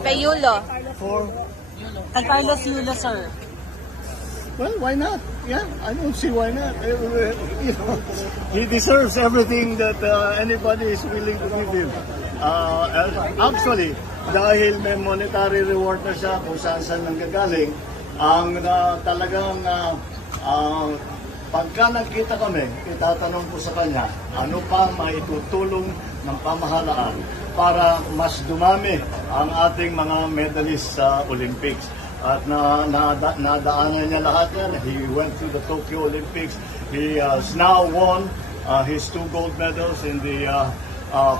Kay Yulo. For, Kay Carlos Yulo, sir. well, why not? Yeah, I don't see why not. You know, he deserves everything that anybody is willing to give him. Actually, dahil may monetary reward na siya kung saan nanggagaling, ang talagang pagka nagkita kami, itatanong ko sa kanya, ano pa maitutulong ng pamahalaan para mas dumami ang ating mga medalists sa Olympics. At nadaanan niya lahat yan. He went to the Tokyo Olympics. He has now won his 2 gold medals in the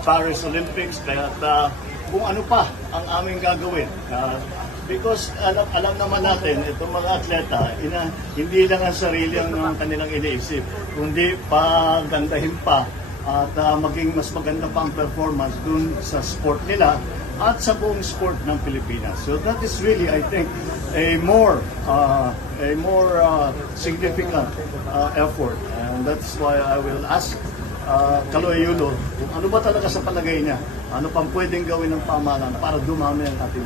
Paris Olympics. Kaya kung ano pa ang aming gagawin. Because alam naman natin, itong mga atleta, hindi lang ang sarili ang kanilang iniisip, kundi pagandahin pa at maging mas maganda pa ang performance dun sa sport nila at sa buong sport ng Pilipinas. So that is really, I think, a more significant effort. And that's why I will ask Kaloy Yulo, ano ba talaga sa palagay niya? Ano pang pwedeng gawin ng pamahalaan para dumami ang ating